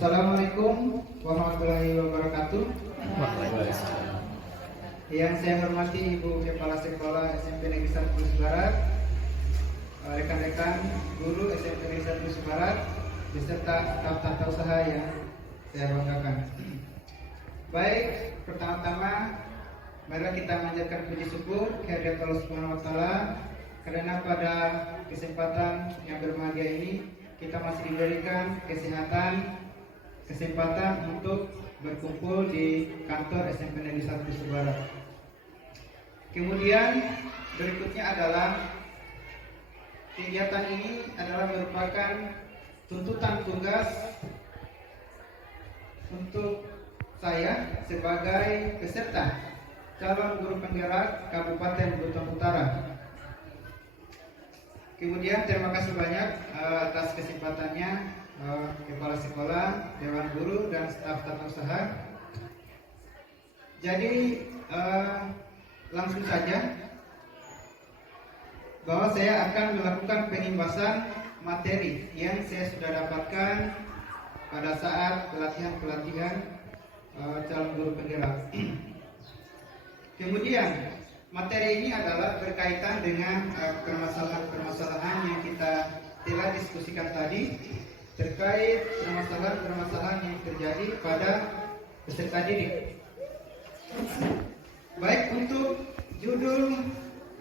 Assalamualaikum warahmatullahi wabarakatuh. Waalaikumsalam. Yang saya hormati Ibu Kepala Sekolah SMP Negeri 1 Brebes Barat, rekan-rekan guru SMP Negeri 1 Brebes Barat, beserta staf tata usaha yang saya banggakan. Baik, pertama-tama mari kita manjatkan puji syukur kehadirat Allah Subhanahu wa taala karena pada kesempatan yang berbahagia ini kita masih diberikan kesempatan untuk berkumpul di kantor SMP Negeri 1 Brebes Barat. Kemudian berikutnya adalah kegiatan ini adalah merupakan tuntutan tugas untuk saya sebagai peserta calon guru penggerak Kabupaten Buton Utara. Kemudian terima kasih banyak atas kesempatannya Kepala Sekolah, Dewan Guru, dan staf tata usaha. Jadi langsung saja bahwa saya akan melakukan penimbasan materi yang saya sudah dapatkan pada saat pelatihan calon guru penggerak. Kemudian materi ini adalah berkaitan dengan permasalahan-permasalahan yang kita telah diskusikan tadi terkait permasalahan-permasalahan yang terjadi pada peserta didik. Baik, untuk judul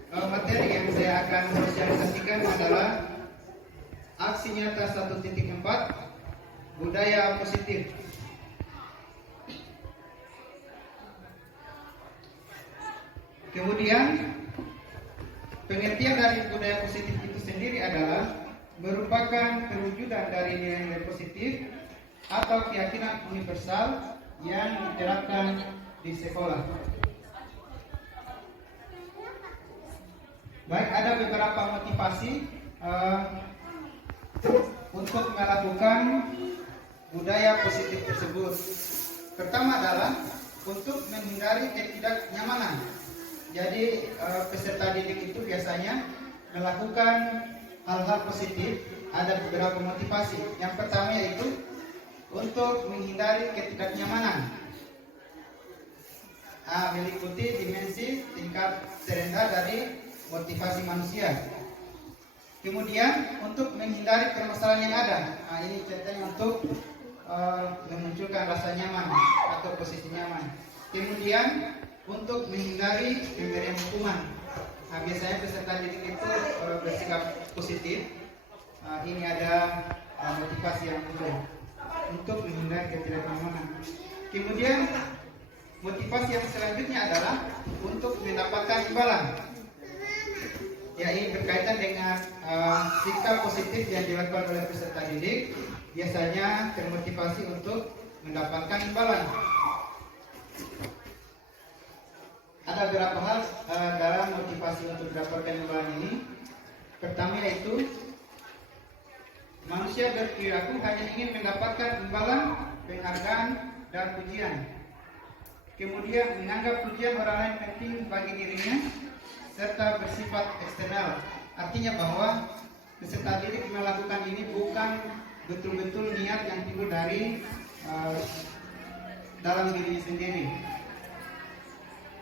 materi yang saya akan sosialisasikan adalah aksi nyata 1.4 budaya positif. Kemudian pengertian dari budaya positif itu sendiri adalah merupakan perwujudan dari nilai-nilai positif atau keyakinan universal yang diterapkan di sekolah. Baik, ada beberapa motivasi untuk melakukan budaya positif tersebut. Pertama adalah untuk menghindari ketidaknyamanan. Jadi peserta didik itu biasanya melakukan hal-hal positif. Ada beberapa motivasi. Yang pertama yaitu untuk menghindari ketidaknyamanan. Meliputi dimensi tingkat terendah dari motivasi manusia. Kemudian untuk menghindari permasalahan yang ada. Ini contohnya untuk memunculkan rasa nyaman atau posisi nyaman. Kemudian untuk menghindari pemberian hukuman. Biasanya peserta didik itu bersikap positif. Ini ada motivasi yang muncul untuk menghindari ketidaknyamanan. Kemudian motivasi yang selanjutnya adalah untuk mendapatkan imbalan. Ya, ini berkaitan dengan sikap positif yang dilakukan oleh peserta didik. Biasanya termotivasi untuk mendapatkan imbalan. Ada beberapa hal dalam motivasi untuk mendapatkan imbalan ini. Pertama yaitu manusia berperilaku hanya ingin mendapatkan imbalan, penghargaan, dan pujian. Kemudian menganggap pujian orang lain penting bagi dirinya serta bersifat eksternal. Artinya bahwa peserta didik melakukan ini bukan betul-betul niat yang timbul dari dalam dirinya sendiri.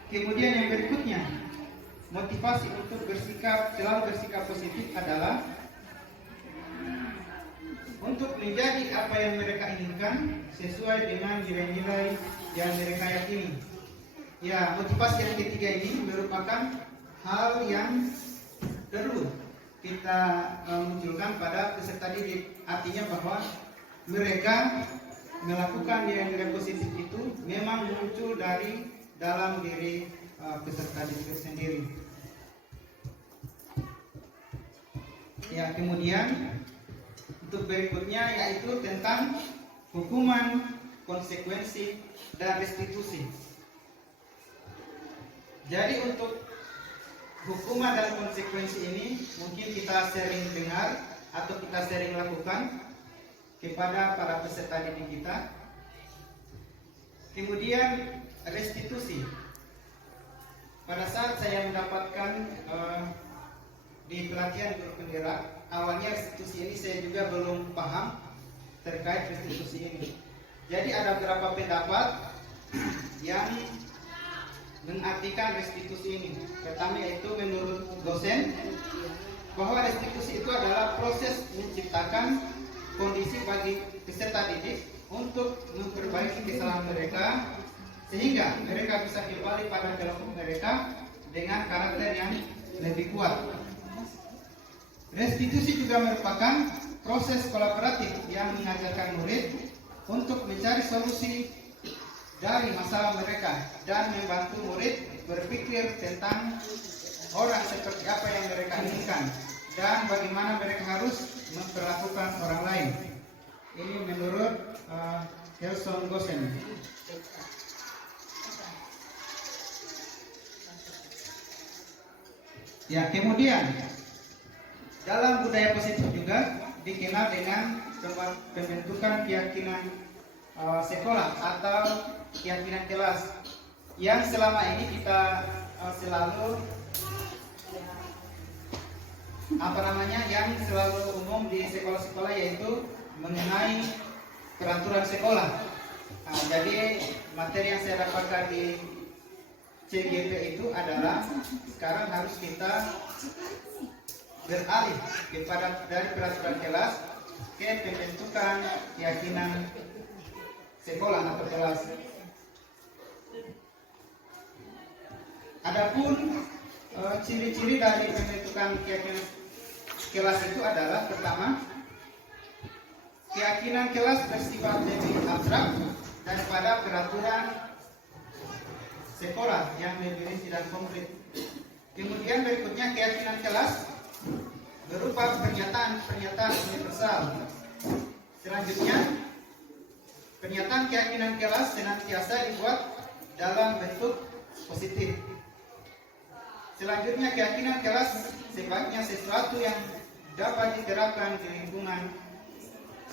Kemudian yang berikutnya, motivasi untuk selalu bersikap positif adalah untuk menjadi apa yang mereka inginkan sesuai dengan nilai-nilai yang mereka yakini. Ya, motivasi yang ketiga ini merupakan hal yang perlu kita munculkan pada peserta didik. Artinya bahwa mereka melakukan nilai-nilai positif itu memang muncul dari dalam diri peserta didik sendiri. Ya, kemudian untuk berikutnya yaitu tentang hukuman, konsekuensi, dan restitusi. Jadi untuk hukuman dan konsekuensi ini mungkin kita sering dengar atau kita sering lakukan kepada para peserta didik kita. Kemudian restitusi. Pada saat saya mendapatkan di pelatihan guru penggerak, awalnya restitusi ini saya juga belum paham terkait restitusi ini. Jadi ada beberapa pendapat yang mengartikan restitusi ini. Pertama yaitu menurut dosen bahwa restitusi itu adalah proses menciptakan kondisi bagi peserta didik untuk memperbaiki kesalahan mereka sehingga mereka bisa kembali pada kelompok mereka dengan karakter yang lebih kuat. Restitusi juga merupakan proses kolaboratif yang mengajarkan murid untuk mencari solusi dari masalah mereka dan membantu murid berpikir tentang orang seperti apa yang mereka inginkan dan bagaimana mereka harus memperlakukan orang lain. Ini menurut Kelson Gosen. Ya, kemudian dalam budaya positif juga dikenal dengan pembentukan keyakinan sekolah atau keyakinan kelas yang selama ini kita selalu yang selalu umum di sekolah-sekolah yaitu mengenai peraturan sekolah. Jadi materi yang saya dapatkan di CGP itu adalah sekarang harus kita beralih dari peraturan kelas ke pembentukan keyakinan sekolah atau kelas. Adapun ciri-ciri dari pembentukan keyakinan kelas itu adalah pertama, keyakinan kelas bersifat lebih abstrak daripada peraturan sekolah yang lebih rinci dan konkret. Kemudian berikutnya keyakinan kelas berupa pernyataan universal. Selanjutnya, pernyataan keyakinan kelas senantiasa dibuat dalam bentuk positif. Selanjutnya, keyakinan kelas sebaiknya sesuatu yang dapat diterapkan di lingkungan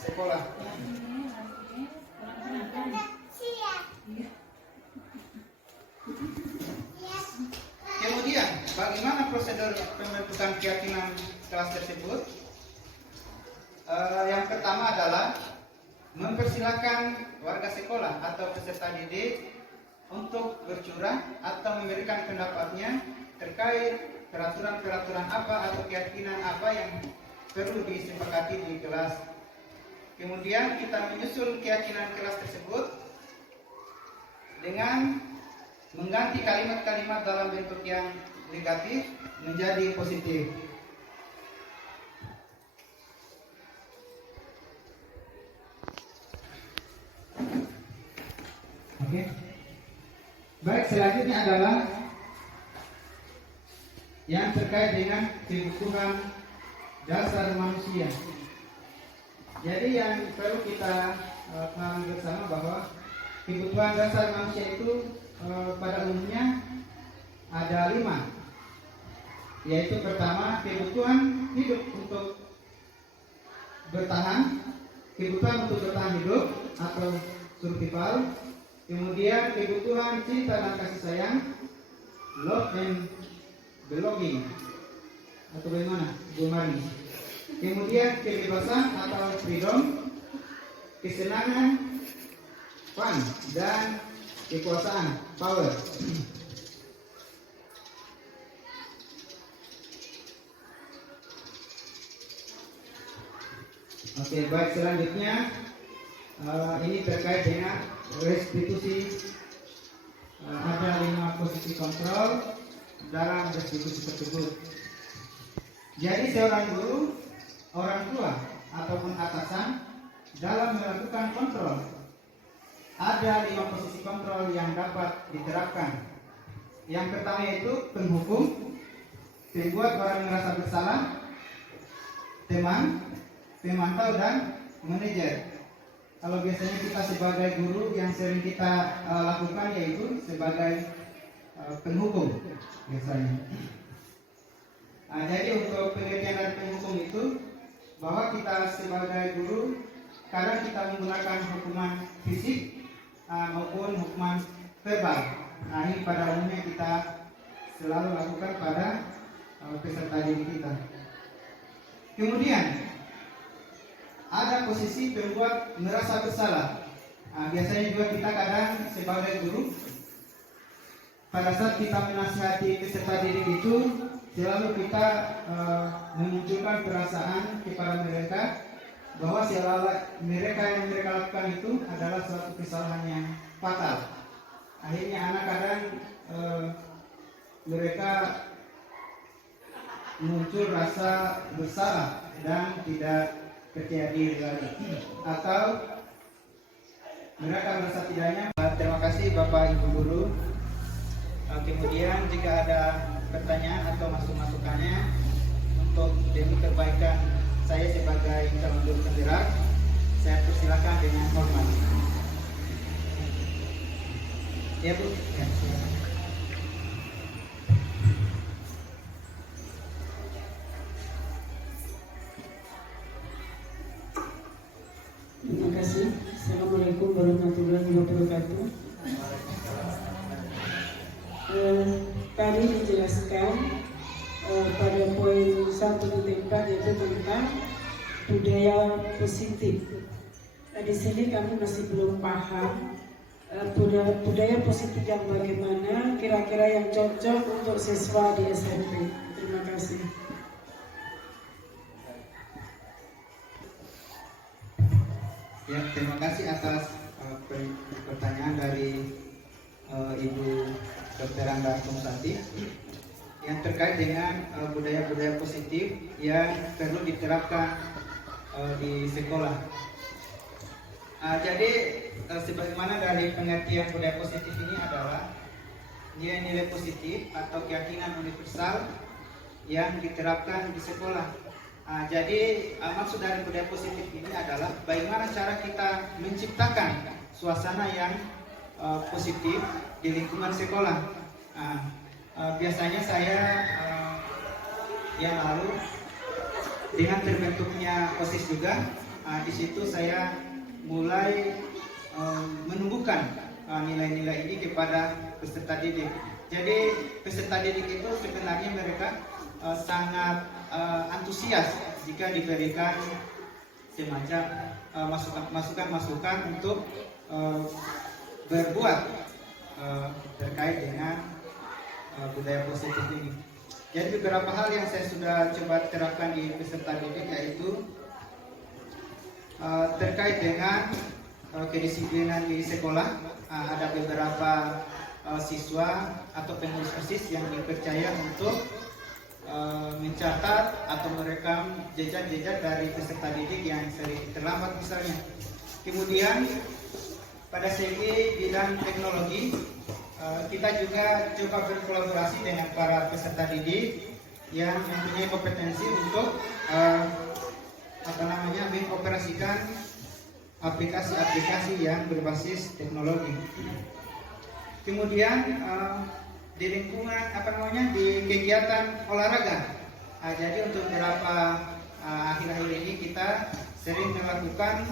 sekolah. Kemudian, bagaimana prosedur pembentukan keyakinan kelas tersebut? Yang pertama adalah mempersilakan warga sekolah atau peserta didik untuk bercurah atau memberikan pendapatnya terkait peraturan-peraturan apa atau keyakinan apa yang perlu disepakati di kelas. Kemudian kita menyusun keyakinan kelas tersebut dengan mengganti kalimat-kalimat dalam bentuk yang negatif menjadi positif. Oke. Baik, selanjutnya adalah yang terkait dengan kebutuhan dasar manusia. Jadi yang perlu kita pahami bersama bahwa kebutuhan dasar manusia itu pada umumnya ada 5, yaitu pertama kebutuhan hidup untuk bertahan, kebutuhan untuk bertahan hidup atau survival, kemudian kebutuhan cinta dan kasih sayang, love and belonging atau bagaimana, Gumari. Kemudian kebebasan atau freedom, kesenangan, fun, dan kekuasaan, power. Oke, baik, selanjutnya ini terkait dengan restitusi. Ada 5 posisi kontrol dalam restitusi tersebut. Jadi seorang guru, orang tua, ataupun atasan dalam melakukan kontrol ada 5 posisi kontrol yang dapat diterapkan. Yang pertama yaitu penghukum, pembuat orang merasa bersalah, teman, pemantau, dan manajer. Kalau biasanya kita sebagai guru yang sering kita lakukan yaitu sebagai penghukum biasanya. Jadi untuk pengertian dari penghukum itu bahwa kita sebagai guru kadang kita menggunakan hukuman fisik maupun hukuman verbal. Ini pada umumnya kita selalu lakukan pada peserta didik kita. Kemudian ada posisi pembuat merasa bersalah Biasanya juga kita kadang sebagai guru, pada saat kita menasihati peserta didik itu, selalu kita memunculkan perasaan kepada mereka bahwa mereka yang mereka lakukan itu adalah suatu kesalahan yang fatal. Akhirnya anak kadang mereka muncul rasa bersalah dan tidak percaya diri lagi, atau mereka merasa tidak nyaman. Terima kasih Bapak Ibu Guru. Kemudian jika ada pertanyaan atau masukannya untuk demi kebaikan saya sebagai calon guru penggerak, saya persilakan dengan hormat. Ya Bu. Ya, silakan. Terima kasih. Assalamualaikum warahmatullahi wabarakatuh. Tadi dijelaskan pada poin 1.4 yaitu tentang budaya positif. Di sini kami masih belum paham budaya positif yang bagaimana, kira-kira yang cocok untuk siswa di SMP. Terima kasih. Ya, terima kasih atas pertanyaan dari Ibu Dr. Angga Kumsati yang terkait dengan budaya-budaya positif yang perlu diterapkan di sekolah. Jadi sebagaimana dari pengertian budaya positif ini adalah nilai-nilai positif atau keyakinan universal yang diterapkan di sekolah. Jadi maksud dari budaya positif ini adalah bagaimana cara kita menciptakan suasana yang positif di lingkungan sekolah. Biasanya saya yang lalu dengan terbentuknya OSIS juga, di situ saya mulai menumbuhkan nilai-nilai ini kepada peserta didik. Jadi peserta didik itu sebenarnya mereka sangat antusias jika diberikan semacam masukan-masukan untuk berbuat terkait dengan budaya positif ini. Jadi beberapa hal yang saya sudah coba terapkan di peserta didik yaitu terkait dengan kedisiplinan di sekolah. Ada beberapa siswa atau pengurus OSIS yang dipercaya untuk mencatat atau merekam jejak-jejak dari peserta didik yang sering terlambat misalnya. Kemudian pada segi bidang teknologi, kita juga coba berkolaborasi dengan para peserta didik yang mempunyai kompetensi untuk mengoperasikan aplikasi-aplikasi yang berbasis teknologi. Kemudian di lingkungan di kegiatan olahraga. Jadi untuk beberapa akhir-akhir ini kita sering melakukan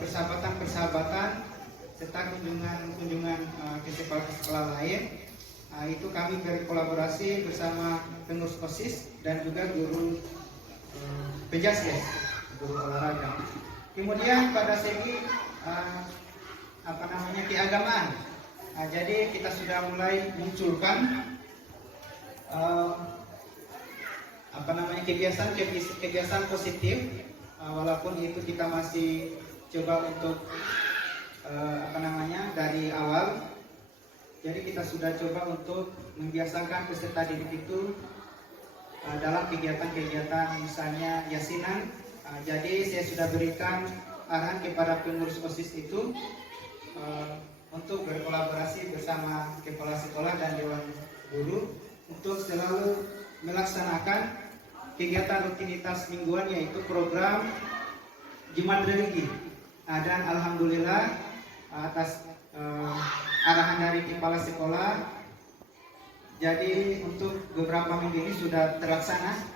persahabatan serta kunjungan ke sekolah lain. Itu kami berkolaborasi bersama pengurus OSIS dan juga guru penjaskes, guru olahraga. Kemudian pada segi keagamaan. Jadi kita sudah mulai munculkan kebiasaan positif, walaupun itu kita masih coba untuk dari awal. Jadi kita sudah coba untuk membiasakan peserta didik itu dalam kegiatan-kegiatan misalnya yasinan. Jadi saya sudah berikan arahan kepada pengurus OSIS itu untuk berkolaborasi bersama kepala sekolah dan dewan guru untuk selalu melaksanakan kegiatan rutinitas mingguan yaitu program Jumat Religi. Dan alhamdulillah atas arahan dari kepala sekolah, jadi untuk beberapa minggu ini sudah terlaksana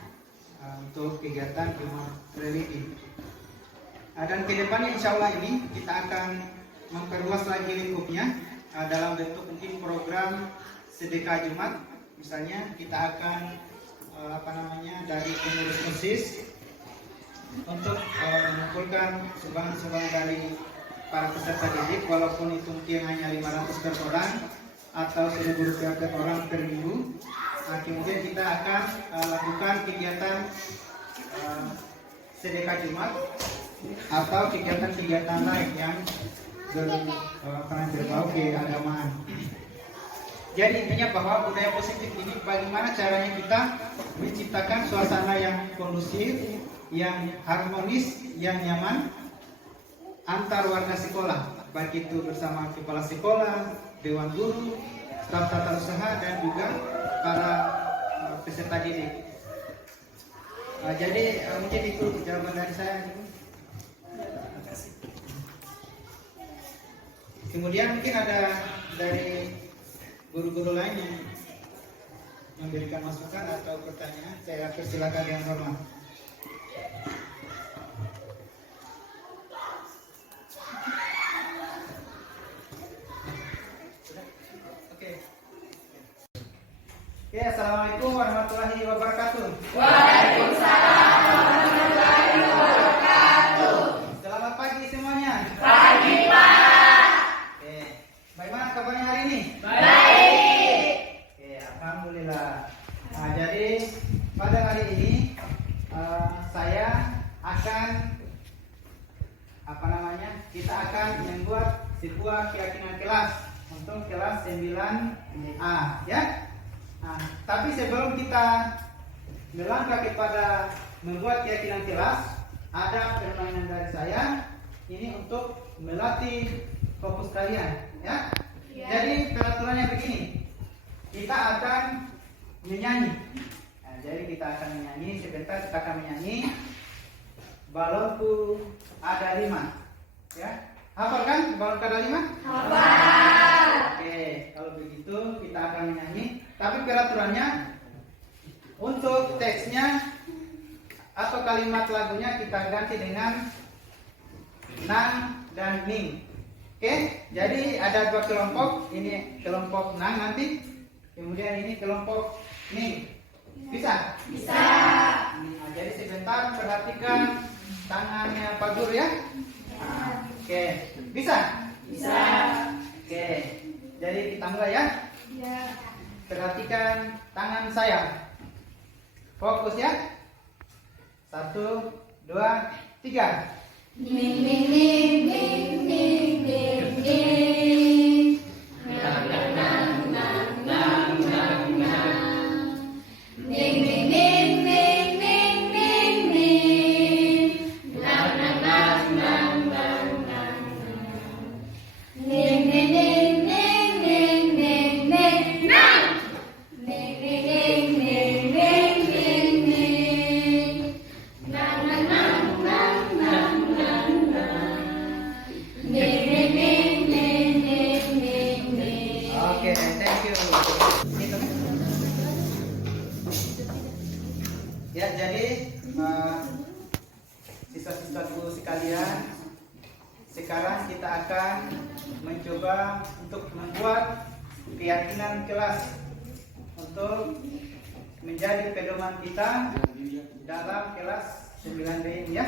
untuk kegiatan Jumat Religi. Dan kedepannya insya Allah ini kita akan memperluas lagi lingkupnya dalam bentuk mungkin program sedekah Jumat. Misalnya kita akan dari pengurus OSIS untuk mengumpulkan sumbangan-sumbangan dari para peserta didik, walaupun itu mungkin hanya 500 per orang atau Rp1.000 per orang per minggu. Kemudian kita akan lakukan kegiatan sedekah Jumat atau kegiatan-kegiatan lain yang berbau keagamaan. Jadi intinya bahwa budaya positif ini bagaimana caranya kita menciptakan suasana yang kondusif, yang harmonis, yang nyaman antar warga sekolah, baik itu bersama kepala sekolah, dewan guru, staf tata usaha, dan juga para peserta didik. Jadi mungkin itu jawaban dari saya. Kemudian mungkin ada dari guru-guru lain yang memberikan masukan atau pertanyaan, saya persilakan yang hormat. Oke, assalamualaikum warahmatullahi wabarakatuh. Waalaikumsalam warahmatullahi wabarakatuh. Selamat pagi semuanya. Pagi, Pak. Oke, bagaimana kabarnya hari ini? Baik. Oke, alhamdulillah. Nah, jadi pada hari ini saya akan kita akan membuat sebuah keyakinan kelas untuk kelas 9A, ya. Nah, tapi sebelum kita melangkah kepada membuat keyakinan kelas, ada permainan dari saya ini untuk melatih fokus kalian, ya. Jadi peraturannya begini, kita akan menyanyi. Nah, jadi kita akan menyanyi, sebentar kita akan menyanyi. Balonku ada 5, ya. Hafal kan balonku ada 5? Hafal. Oke, kalau begitu kita akan menyanyi. Tapi peraturannya untuk teksnya atau kalimat lagunya kita ganti dengan nang dan ning. Oke, jadi ada 2 kelompok. Ini kelompok nang nanti, kemudian ini kelompok ning. Bisa? Bisa. Nah, jadi sebentar perhatikan tangannya Pak Guru, ya. Nah, oke, bisa? Bisa. Oke, jadi kita mulai, ya. Ya. Perhatikan tangan saya. Fokus, ya. 1, 2, 3. Ning ning ning ning ning ning ning. Nang nang nang nang nang nang nang. Ning ning ning ning ning ning ning. Nang nang nang nang nang nang. Ning ning ning ning ning ning ning. Nang. Ning ning ning ning ning ning ning. Nang nang nang nang nang nang nang. Ning ning ning ning ning ning ning. Oke, thank you. Gitu. Ya, jadi siswa-siswaku sekalian, sekarang kita akan mencoba untuk membuat keyakinan kelas untuk menjadi pedoman kita dalam kelas 9B ini, ya.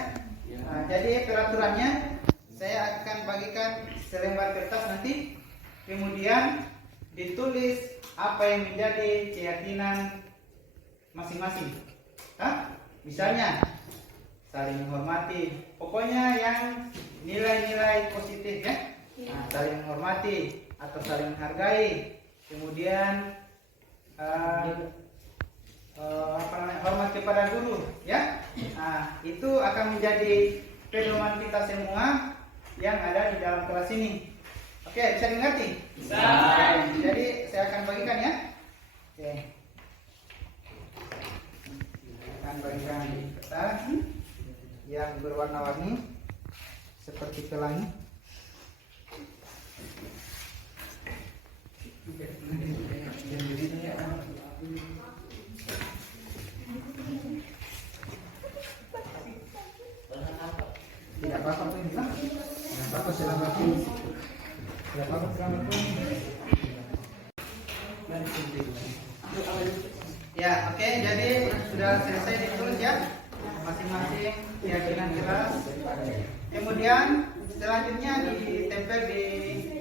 Jadi peraturannya saya akan bagikan selembar kertas nanti, kemudian ditulis apa yang menjadi keyakinan masing-masing. Misalnya saling menghormati, pokoknya yang nilai-nilai positif, ya. Saling menghormati atau saling menghargai, kemudian hormat kepada guru, ya. Itu akan menjadi pedoman kita semua yang ada di dalam kelas ini. Oke, bisa dimengerti? Bisa. Jadi saya akan bagikan, ya. Oke. Akan bagikan kertas yang berwarna-warni seperti pelangi. Tidak apa-apa tuh yang bilang. Tidak apa-apa, silakan. Tidak apa-apa, silakan. Ya, oke, jadi sudah selesai ditulis, ya, masing-masing keyakinan kelas. Kemudian selanjutnya di tempel di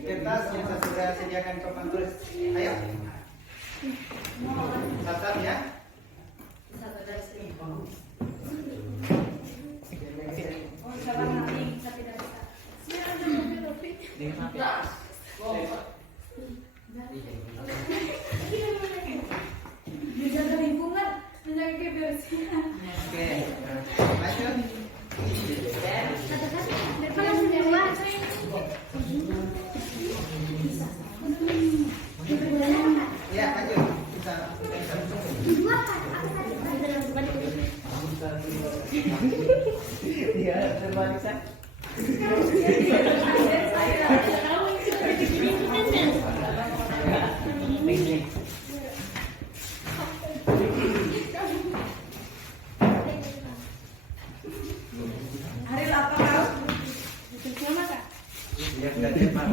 kertas yang saya sudah sediakan di papan tulis. Ayo. Catat ya. Menjaga lingkungan, menjaga kebersihan. Oke. Lanjut. Ya, lanjut. Dia terbalik Sa. Hari apa kau? Sama kak? Dia enggak cepat.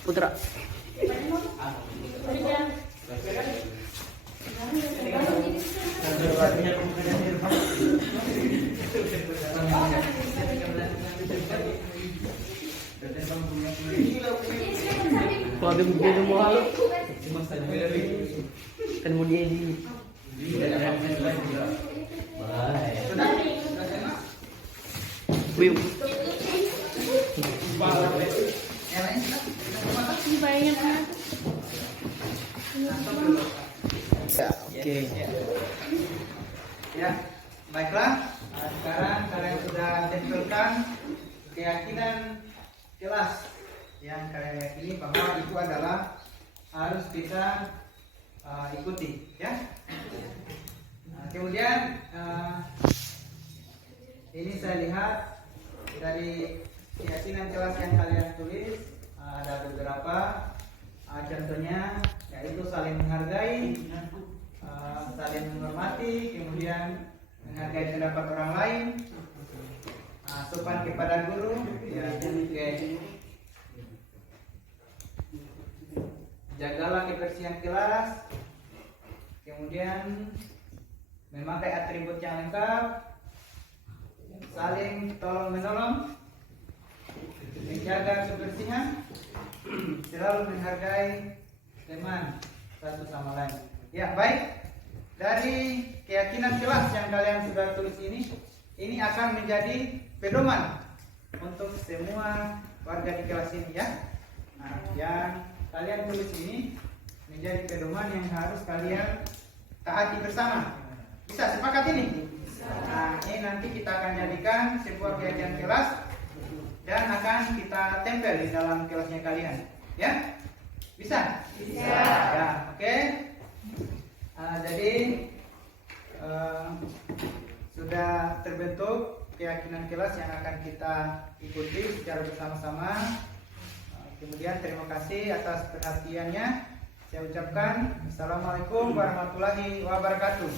Putra. Kalau ada begini mau halo, kan mau dia di. Wih, ya, oke. Ya, baiklah. Sekarang kalian sudah tempelkan keyakinan kelas yang kalian yakini bahwa itu adalah harus kita ikuti, ya. Kemudian ini saya lihat dari keyakinan kelas yang kalian tulis ada beberapa contohnya, yaitu saling menghargai, saling menghormati, kemudian menghargai pendapat orang lain, sopan kepada guru, ya, jagalah kebersihan kelas, kemudian memakai atribut yang lengkap, saling tolong menolong, menjaga kebersihan, selalu menghargai teman satu sama lain. Ya, baik. Dari keyakinan kelas yang kalian sudah tulis ini akan menjadi pedoman untuk semua warga di kelas ini, ya. Nah, yang kalian tulis ini menjadi pedoman yang harus kalian taati bersama. Bisa sepakat ini? Nah, ini nanti kita akan jadikan sebuah keyakinan kelas dan akan kita tempel di dalam kelasnya kalian, ya. Bisa? Bisa. Ya, oke. Jadi sudah terbentuk keyakinan kelas yang akan kita ikuti secara bersama-sama. Kemudian terima kasih atas perhatiannya. Saya ucapkan Assalamualaikum warahmatullahi wabarakatuh.